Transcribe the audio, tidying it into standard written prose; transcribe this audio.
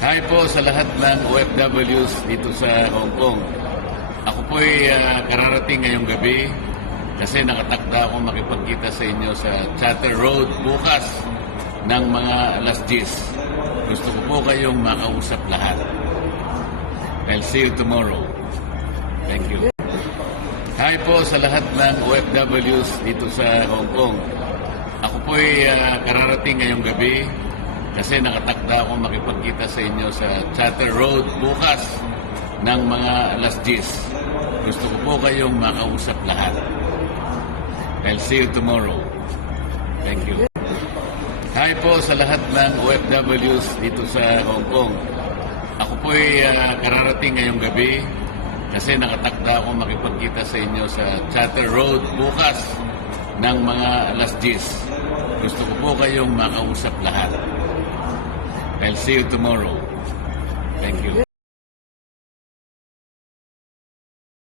Hi po sa lahat ng OFWs dito sa Hong Kong. Ako po'y kararating ngayong gabi kasi nakatakda akong makipagkita sa inyo sa Chater Road bukas ng mga alas 10. Gusto ko po kayong makausap lahat. I'll see you tomorrow. Thank you. Hi po sa lahat ng OFWs dito sa Hong Kong. Ako po'y kararating ngayong gabi kasi nakatakda akong makipagkita sa inyo sa Chater Road bukas ng mga alas 10. Gusto ko po kayong makausap lahat. I'll see you tomorrow. Thank you. Hi po sa lahat ng OFWs dito sa Hong Kong. Ako po'y kararating ngayong gabi kasi nakatakda akong makipagkita sa inyo sa Chater Road bukas ng mga alas 10. Gusto ko po kayong makausap lahat. I'll see you tomorrow. Thank you.